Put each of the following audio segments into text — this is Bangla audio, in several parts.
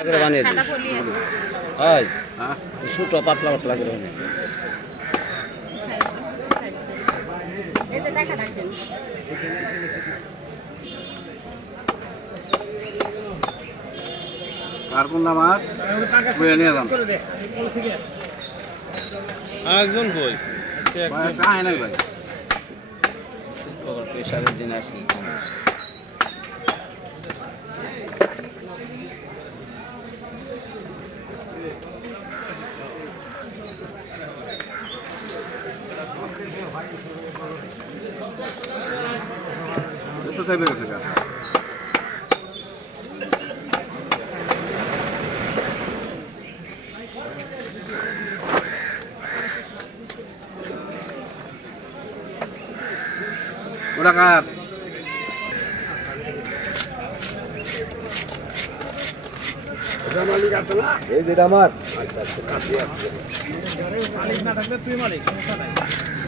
সাদা পলি আছে হয় হ্যাঁ ছোট পাতলা পাতলা করে এই যে টাকা রাখেন আর কোন নাম আর বইয়া নিয়ে যান আরেকজন কই আয় না ভাই পেশারের দিন আসি তো চাইবে গেছে গা ওরা কার মালিক আছে না এই যেটা আমার মালিক না থাকলে তুই মালিক সমস্যা নাই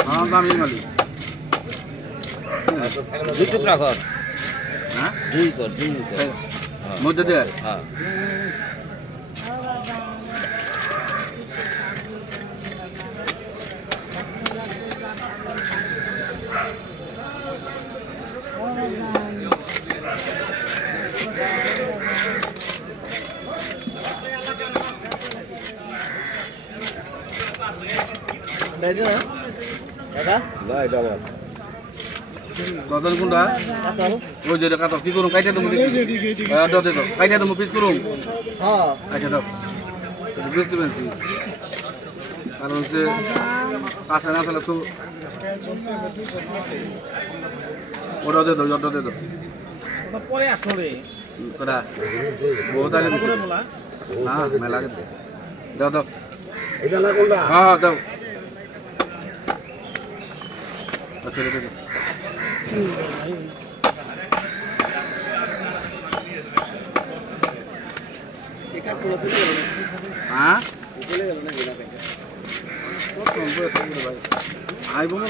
হ্যাঁ আমি মালিক দুই টুকরা কর হ্যাঁ দুই কর মধ্যে দিয়ে হ্যাঁ তোদের কোনটা ওই যে কাটো কি করুম কাইটা তুমি কাইটা তুমি পিস করুম আচ্ছা দাও বুঝতে পেরেছি কারণ হচ্ছে কাছে না ফেলে তো ওটা দিয়ে দাও ওটা দিয়ে দাও পরে আসলে কটা বহুত আগে না মেলা আগে দাও দাও এটা না কোনটা হ্যাঁ দাও ছেড়ে দে হ্যাঁ আইব না